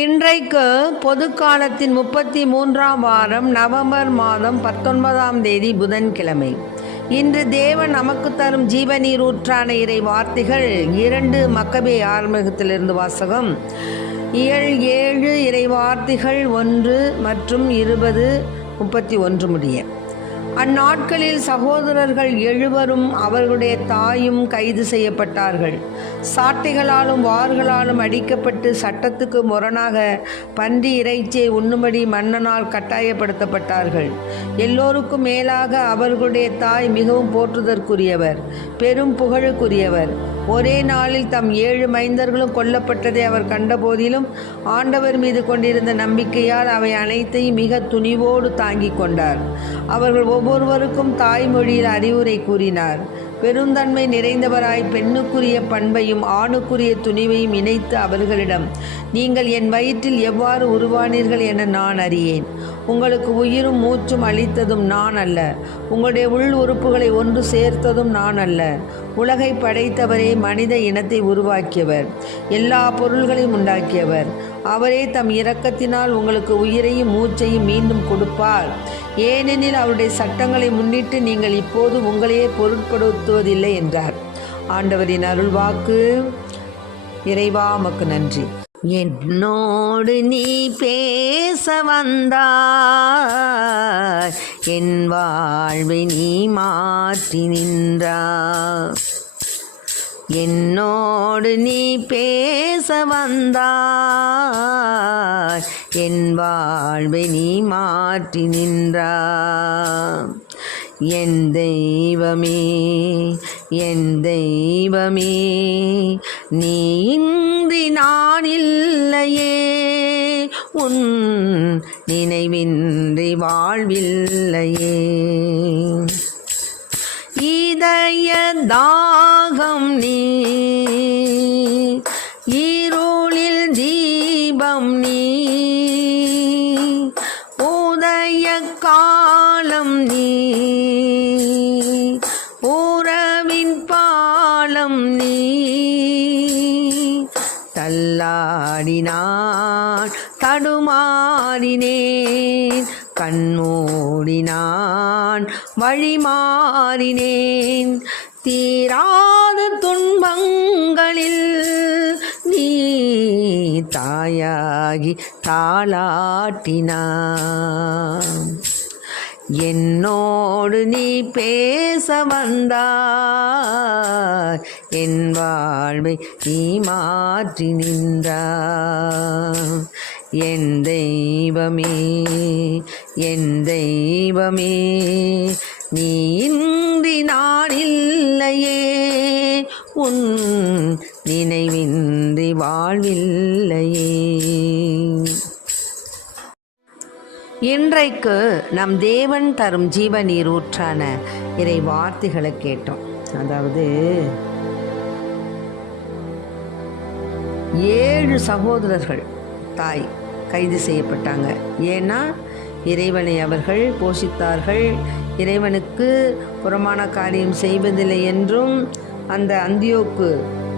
இன்றைக்கு பொதுக்காலத்தின் 33ஆம் வாரம் நவம்பர் மாதம் 19ஆம் தேதி புதன்கிழமை. இன்று தேவன் நமக்கு தரும் ஜீவநீர் ஊற்றான இறை வார்த்தைகள் 2 மக்கபே ஆரம்பத்திலிருந்து வாசகம் 7 இறை வார்த்தைகள் 1 மற்றும் 20-31 முடிய. அந்நாட்களில் சகோதரர்கள் 7 அவர்களுடைய தாயும் கைது செய்யப்பட்டார்கள். சாட்டைகளாலும் வார்களாலும் அடிக்கப்பட்டு சட்டத்துக்கு முரணாக பன்றி இறைச்சியை உண்ணும்படி மன்னனால் கட்டாயப்படுத்தப்பட்டார்கள். எல்லோருக்கும் மேலாக அவர்களுடைய தாய் மிகவும் போற்றுதற்குரியவர், பெரும் புகழுக்குரியவர். ஒரே நாளில் தம் 7 மைந்தர்களும் கொல்லப்பட்டதை அவர் கண்டபோதிலும் ஆண்டவர் மீது கொண்டிருந்த நம்பிக்கையால் அவை அனைத்தையும் மிக துணிவோடு தாங்கிக் கொண்டார். அவர்கள் ஒவ்வொருவருக்கும் தாய்மொழியில் அறிவுரை கூறினார். பெருந்தன்மை நிறைந்தவராய் பெண்ணுக்குரிய பண்பையும் ஆணுக்குரிய துணிவையும் இணைத்து அவர்களிடம், நீங்கள் என் வயிற்றில் எவ்வாறு உருவானீர்கள் என நான் அறியேன். உங்களுக்கு உயிரும் மூச்சும் அளித்ததும் நான் அல்ல, உங்களுடைய உள் உறுப்புகளை ஒன்று சேர்த்ததும் நான் அல்ல. உலகை படைத்தவரே மனித இனத்தை உருவாக்கியவர், எல்லா பொருள்களையும் உண்டாக்கியவர். அவரே தம் இரக்கத்தினால் உங்களுக்கு உயிரையும் மூச்சையும் மீண்டும் கொடுப்பார். ஏனெனில் அவருடைய சட்டங்களை முன்னிட்டு நீங்கள் இப்போது உங்களையே பொருட்படுத்துவதில்லை என்றார். ஆண்டவரின் அருள்வாக்கு. இறைவா உமக்கு நன்றி. என்னோடு நீ பேச வந்தாய், என் வாழ்வை நீ மாற்றி நின்றாய். என்னோடு நீ பேச வந்தாய், என் வாழ்வை நீ மாற்றி நின்றாய். என் தெய்வமே, என் தெய்வமே, நீ இன்றி நான் இல்லையே, உன் நினைவின்றி வாழ்வில்லையே. இதய தாகம் நீ, இருளில் தீபம் நீ, உதய காலம் நீ, உறவின் பாலம் நீ. தள்ளாடினான் தடுமாறினேன், கண்மூடினான் வழிமாறினேன். தீராத துன்பங்களில் நீ தாயாகி தாளாட்டினான். என்னோடு நீ பேச வந்தாய், என் வாழ்வை நீ மாற்றி நின்றாய். என் தெய்வமே, என் தெய்வமே, நீ இன்றி நான் இல்லையே, உன் நினைவின்றி வாழ்வில்லையே. இன்றைக்கு நம் தேவன் தரும் ஜீவநீர் ஊற்றான இறை வார்த்தைகளை கேட்டோம். அதாவது 7 சகோதரர்கள் தாய் கைது செய்யப்பட்டாங்க. ஏன்னா இறைவனை அவர்கள் போஷித்தார்கள், இறைவனுக்கு புறமான காரியம் செய்வதில்லை என்றும் அந்த அந்தியோக்கு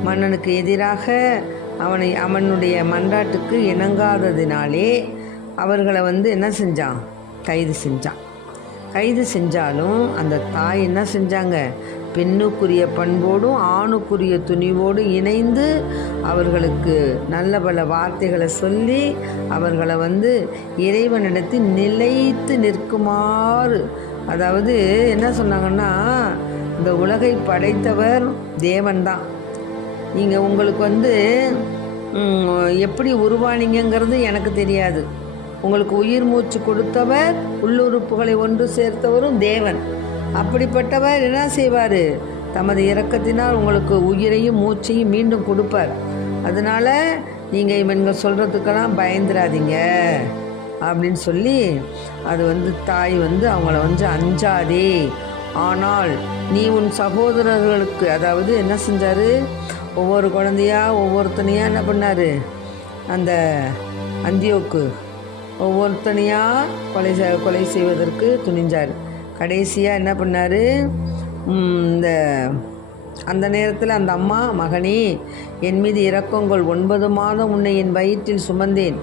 மன்னனுக்கு எதிராக அவனுடைய மன்றாட்டுக்கு இணங்காததினாலே அவர்களை என்ன செஞ்சான், கைது செஞ்சான். கைது செஞ்சாலும் அந்த தாய் என்ன செஞ்சாங்க, பெண்ணுக்குரிய பண்போடும் ஆணுக்குரிய துணிவோடு இணைந்து அவர்களுக்கு நல்ல பல வார்த்தைகளை சொல்லி அவர்களை இறைவனிடத்தில் நிலைத்து நிற்குமாறு, அதாவது என்ன சொன்னாங்கன்னா, இந்த உலகை படைத்தவர் தேவன்தான், நீங்கள் உங்களுக்கு எப்படி உருவானீங்கிறது எனக்கு தெரியாது, உங்களுக்கு உயிர் மூச்சு கொடுத்தவர் உள்ளுறுப்புகளை ஒன்று சேர்த்தவரும் தேவன். அப்படிப்பட்டவர் என்ன செய்வார், தமது இரக்கத்தினால் உங்களுக்கு உயிரையும் மூச்சையும் மீண்டும் கொடுப்பார். அதனால் நீங்கள் இவங்க சொல்கிறதுக்கெல்லாம் பயந்துடாதீங்க அப்படின்னு சொல்லி அது தாய் அவங்கள அஞ்சாதே, ஆனால் நீ உன் சகோதரர்களுக்கு, அதாவது என்ன செஞ்சார், ஒவ்வொரு குழந்தையா ஒவ்வொருத்தனையாக என்ன பண்ணார், அந்த அந்தியோக்கு ஒவ்வொருத்தனையாக கொலை செய்வதற்கு துணிஞ்சார். கடைசியாக என்ன பண்ணார், இந்த அந்த நேரத்தில் அந்த அம்மா, மகனே, என் மீது இரக்கங்கள், 9 மாதம் உன்னை என் வயிற்றில் சுமந்தேன்,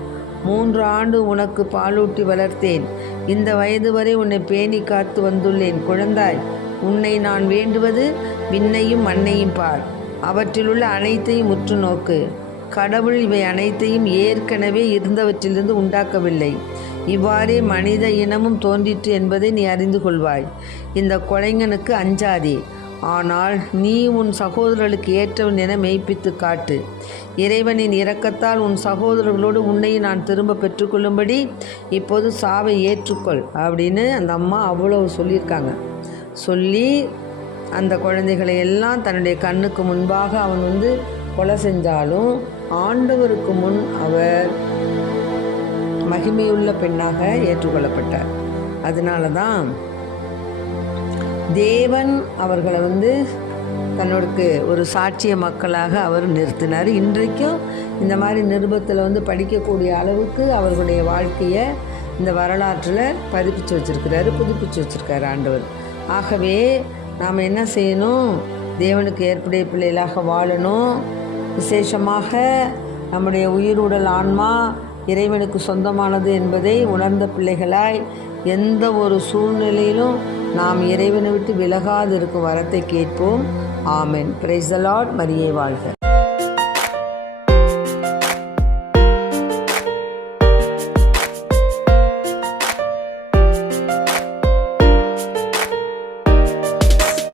3 ஆண்டு உனக்கு பாலூட்டி வளர்த்தேன், இந்த வயது வரை உன்னை பேணி காத்து வந்துள்ளேன். குழந்தாய், உன்னை நான் வேண்டுவது விண்ணையும் மண்ணையும் பார், அவற்றிலுள்ள அனைத்தையும் உற்று நோக்கு. கடவுள் இவை அனைத்தையும் ஏற்கனவே இருந்தவற்றிலிருந்து உண்டாக்கவில்லை, இவ்வாறே மனித இனமும் தோன்றிற்று என்பதை நீ அறிந்து கொள்வாய். இந்த கொலைஞனுக்கு அஞ்சாதே, ஆனால் நீ உன் சகோதரர்களுக்கு ஏற்றவன் என மெய்ப்பித்து காட்டு. இறைவனின் இரக்கத்தால் உன் சகோதரர்களோடு உன்னை நான் திரும்ப பெற்றுக்கொள்ளும்படி இப்போது சாவை ஏற்றுக்கொள் அப்படின்னு அந்த அம்மா அவ்வளவு சொல்லியிருக்காங்க. சொல்லி அந்த குழந்தைகளை எல்லாம் தன்னுடைய கண்ணுக்கு முன்பாக அவன் கொலை செஞ்சாலும் ஆண்டவருக்கு முன் அவர் மகிமையுள்ள பெண்ணாக ஏற்றுக்கொள்ளப்பட்டார். அதனால தான் தேவன் அவர்களை தன்னோடக்கு ஒரு சாட்சிய மக்களாக அவர் நிறுத்தினார். இன்றைக்கும் இந்த மாதிரி நிருபத்தில் படிக்கக்கூடிய அளவுக்கு அவர்களுடைய வாழ்க்கையை இந்த வரலாற்றில் பதிப்பிச்சு வச்சுருக்கிறாரு, புதுப்பிச்சு வச்சுருக்காரு ஆண்டவர். ஆகவே நாம் என்ன செய்யணும்? தேவனுக்கு ஏற்புடைய பிள்ளைகளாக வாழணும். விசேஷமாக நம்முடைய உயிருடல் ஆன்மா இறைவனுக்கு சொந்தமானது என்பதை உணர்ந்த பிள்ளைகளாய் எந்த ஒரு சூழ்நிலையிலும் நாம் இறைவனை விட்டு விலகாது இருக்கும் வரத்தை கேட்போம். ஆமென். Praise the Lord. மரியே வாழ்க.